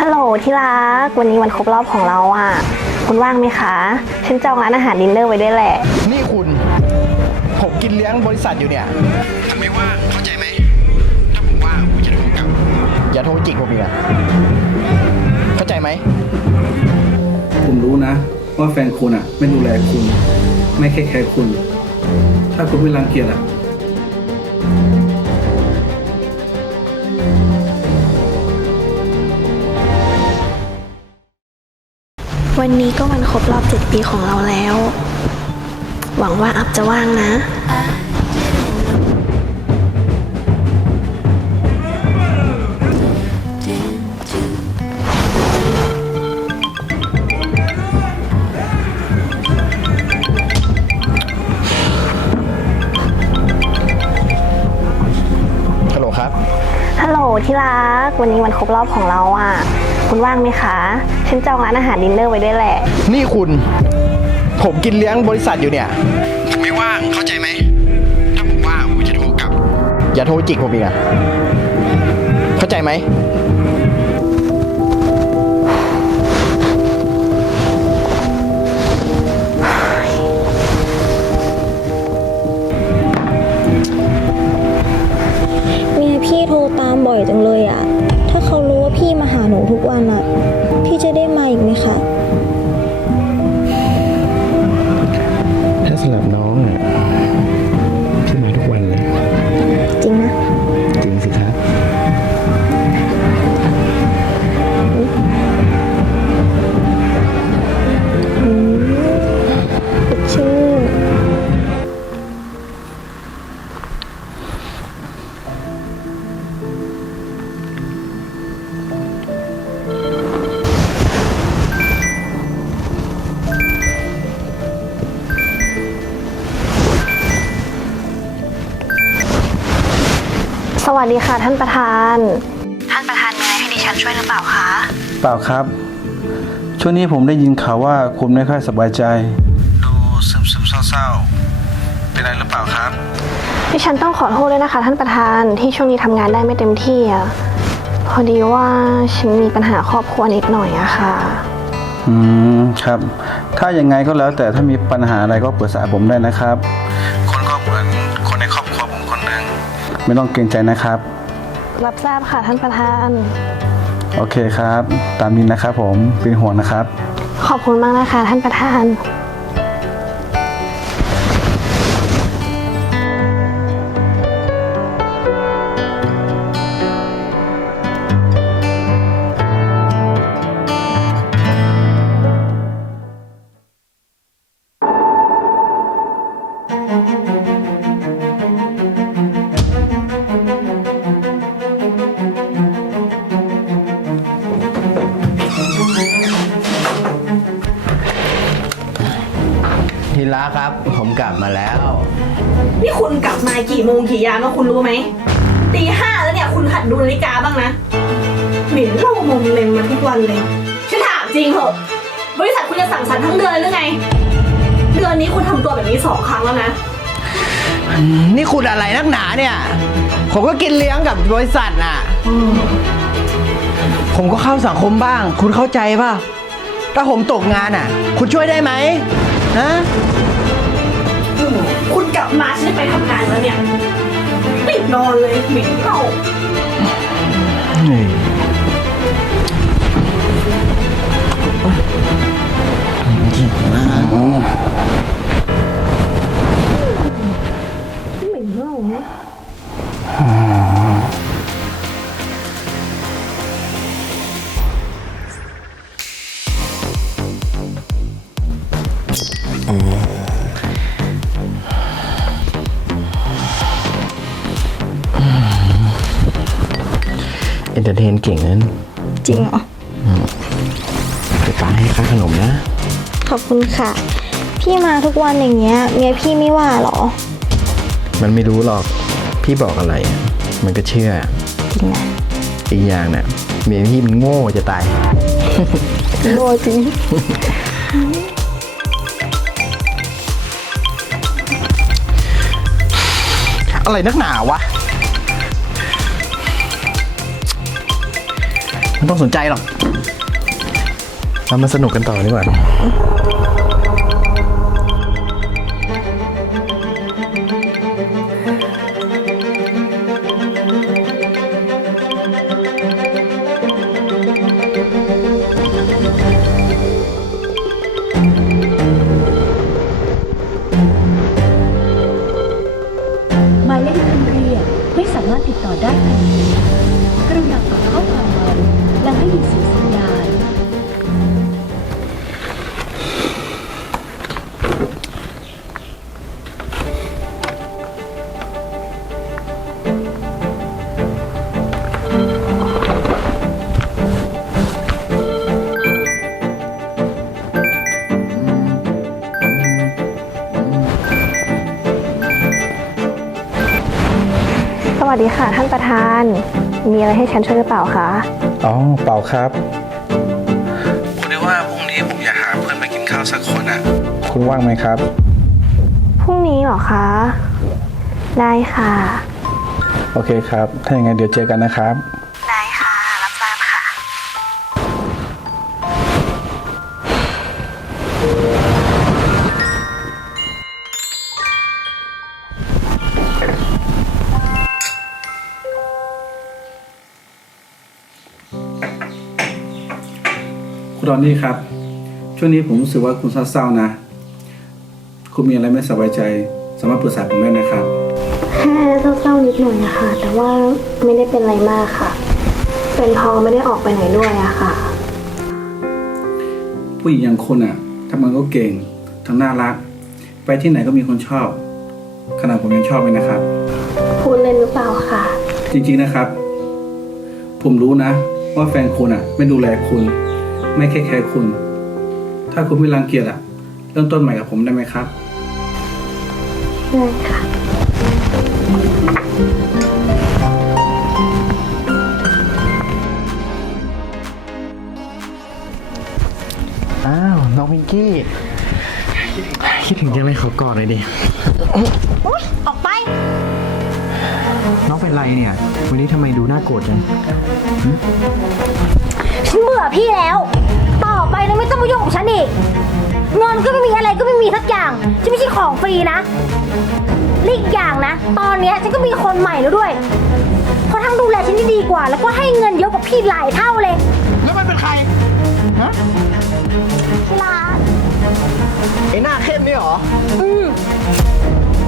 ฮัลโหลที่รัก วันนี้วันครบรอบของเราอะ คุณว่างไหมคะ ฉันจองร้านอาหารดินเนอร์ไว้ด้วยแหละ นี่คุณผมกินเลี้ยงบริษัทอยู่เนี่ยถ้าไม่ว่างเข้าใจไหม ถ้าผมว่างผมจะโทรกลับ อย่าโทรจิกผมอีกอะเข้าใจไหม ผมรู้นะ ว่าแฟนคุณอะ ไม่ดูแลคุณ ไม่แค่แคร์คุณ ถ้าคุณไม่รังเกียจอะ วันนี้ก็วันครบรอบ 7 ปีของเราแล้ว หวังว่าอัพจะว่างนะ ฮัลโหลครับ ฮัลโหลที่รัก วันนี้วันครบรอบของเราอะ คุณว่างไหมคะ ฉันจองร้านอาหารดินเนอร์ไว้ด้วยแหละ นี่คุณ ผมกินเลี้ยงบริษัทอยู่เนี่ยถ้าไม่ว่างเข้าใจไหม ถ้าผมว่างผมจะโทรกลับ อย่าโทรจิกผมอีกอะเข้าใจไหม วัสดีค่ะท่านประธาน ท่านประธานมีอะไรให้ดิฉันช่วยหรือเปล่าคะ เปล่าครับ ช่วงนี้ผมได้ยินข่าวว่าคุณไม่ค่อยสบายใจ ดูซึมซึมเศร้าๆ เป็นไรหรือเปล่าครับ ดิฉันต้องขอโทษด้วยนะคะ ท่านประธานที่ช่วงนี้ทำงานได้ไม่เต็มที่อะพอดีว่าฉันมีปัญหาครอบครัวนิดหน่อยอะค่ะ อืมครับ ถ้ายังไงก็แล้วแต่ถ้ามีปัญหาอะไรก็ปรึกษาผมได้นะครับ ไม่ต้องเกรงใจนะครับ รับทราบค่ะท่านประธาน โอเคครับ ตามนี้นะครับผมเป็นห่วงนะครับ ขอบคุณมากนะคะท่านประธาน ทีละครับ ผมกลับมาแล้ว นี่คุณกลับมากี่โมงกี่ยามแล้วคุณรู้ไหมตีห้าแล้วเนี่ยคุณหัดดูนาฬิกาบ้างนะเหม็นเหล้ามอมเมมมาทุกวันเลยฉันถามจริงเหอะบริษัทคุณจะสั่งฉันทั้งเดือนเลยหรือไง เดือนนี้คุณทำตัวแบบนี้สองครั้งแล้วนะ นี่คุณอะไรนักหนาเนี่ย ผมก็กินเลี้ยงกับบริษัทน่ะ ผมก็เข้าสังคมบ้าง คุณเข้าใจป่ะ ถ้าผมตกงานอะ คุณช่วยได้ไหม ฮะคุณกลับมาฉันจะไปทำงานแล้วเนี่ยไม่นอนเลยเหม็นเหล้า เอนเตอร์เทนเก่งนั้นจริงเหรอไปป้าให้ค่าขนมนะ ขอบคุณค่ะ พี่มาทุกวันอย่างเงี้ยเมียพี่ไม่ว่าเหรอ มันไม่รู้หรอก พี่บอกอะไร มันก็เชื่อ จริงนะอีกอย่างเนี่ยเมียพี่มันโง่จะตาย โง่จริง อะไรนักหนาวะไม่ต้องสนใจหรอกเรามาสนุกกันต่อดีกว่า ติดต่อได้ ดีค่ะท่านประธาน มีอะไรให้ฉันช่วยหรือเปล่าคะ อ๋อเปล่าครับพอดีว่าพรุ่งนี้ผมอยากหาเพื่อนไปกินข้าวสักคนอะ คุณว่างไหมครับ พรุ่งนี้เหรอคะ ได้ค่ะ โอเคครับ ถ้าอย่างไงนเดี๋ยวเจอกันนะครับ คุณรอนนี่ครับ ช่วงนี้ผมรู้สึกว่าคุณเศร้าๆนะ คุณมีอะไรไม่สบายใจ สามารถปรึกษาผมได้นะครับแค่เศร้าๆนิดหน่อยนะคะ แต่ว่าไม่ได้เป็นอะไรมากค่ะ เป็นเพอไม่ได้ออกไปไหนด้วยอะค่ะ ผู้หญิงอย่างคุณอะทำงานก็เก่งทั้งน่ารัก ไปที่ไหนก็มีคนชอบ ขนาดผมยังชอบเลยนะครับ พูดเล่นหรือเปล่าค่ะจริงๆนะครับ ผมรู้นะ ว่าแฟนคุณอะ ไม่ดูแลคุณ ไม่แค่แคร์คุณ ถ้าคุณไม่รังเกียจอะเริ่มต้นใหม่กับผมได้ไหมครับ ได้ค่ะ อ้าวน้องพิงกี้ คิดถึงจังเลยขอกอดเลยดิออกไป น้องเป็นไรเนี่ย วันนี้ทำไมดูน่าโกรธจัง ฉันเบื่อพี่แล้ว ต่อไปนะไม่ต้องมายุ่งกับฉันอีกเงินก็ไม่มีอะไรก็ไม่มีสักอย่างจะไม่ใช่ของฟรีนะและอีกอย่างนะ ตอนเนี้ยฉันก็มีคนใหม่แล้วด้วยเขาทั้งดูแลฉันได้ดีกว่า แล้วก็ให้เงินเยอะกว่าพี่หลายเท่าเลยแล้วมันเป็นใคร ฮะ ที่รักไอ้หน้าเข้มนี่หรอ อืม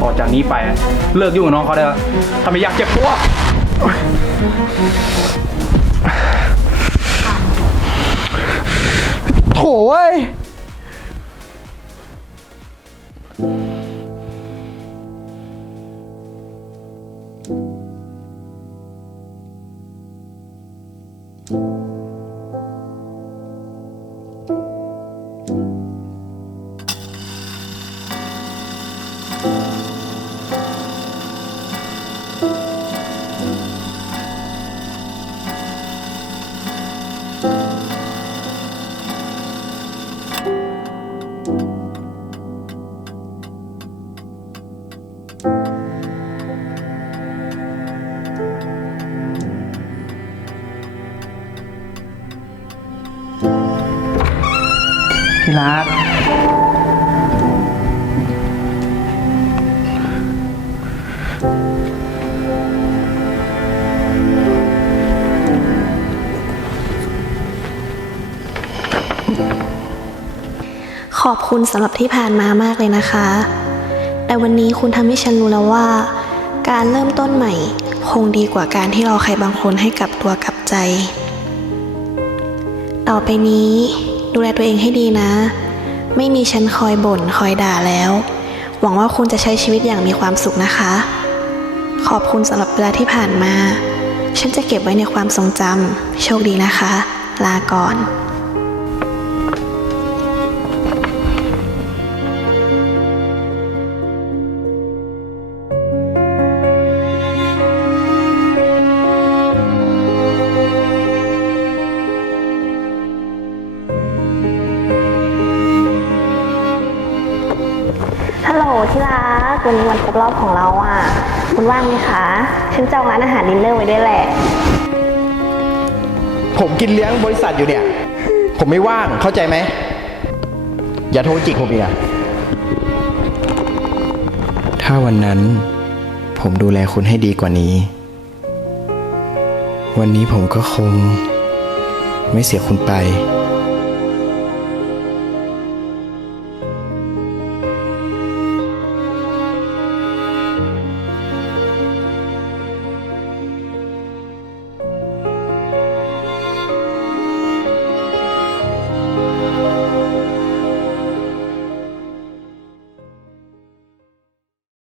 ต่อจากนี้ไปอะเลิกยุ่งกับน้องเขาได้แล้วถ้าไม่อยากเจ็บตัว ที่รัก ขอบคุณสำหรับที่ผ่านมามากเลยนะคะ แต่วันนี้คุณทำให้ฉันรู้แล้วว่า การเริ่มต้นใหม่คงดีกว่าการที่รอใครบางคนให้กลับตัวกลับใจ ต่อไปนี้ ดูแลตัวเองให้ดีนะ ไม่มีฉันคอยบ่นคอยด่าแล้ว หวังว่าคุณจะใช้ชีวิตอย่างมีความสุขนะคะ ขอบคุณสำหรับเวลาที่ผ่านมา ฉันจะเก็บไว้ในความทรงจำโชคดีนะคะ ลาก่อน วันนี้วันครบรอบของเราอะ คุณว่างไหมคะ ฉันจองร้านอาหารดินเนอร์ไว้ด้วยแหละ ผมกินเลี้ยงบริษัทอยู่เนี่ย ผมไม่ว่างเข้าใจไหม อย่าโทรจิกผมอีกถ้าวันนั้นผมดูแลคุณให้ดีกว่านี้ วันนี้ผมก็คง ไม่เสียคุณไป